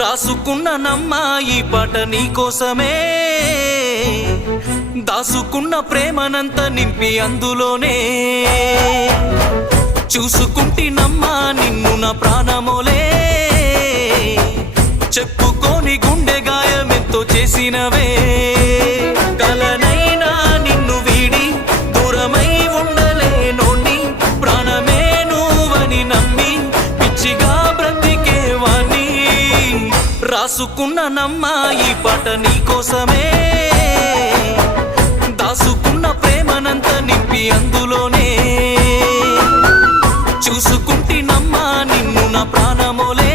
రాసుకున్న నమ్మా ఈ పాట నీకోసమే, దాసుకున్న ప్రేమనంత నింపి అందులోనే, చూసుకుంటినమ్మా నిన్ను నా ప్రాణమోలే, చెప్పుకోని గుండె గాయమెంతో చేసినవే, కలనైనా నిన్ను వీడి దూరమై ఉండలేనోని, ప్రాణమే నువ్వని నమ్మి పిచ్చిగా బ్రతికేవాణ్ణి. రాసుకున్న నమ్మా ఈ పాట నీకోసమే, దాసుకున్న ప్రేమనంత నింపి అందులోనే, చూసుకుంటినమ్మా నిన్ను నా ప్రాణమోలే.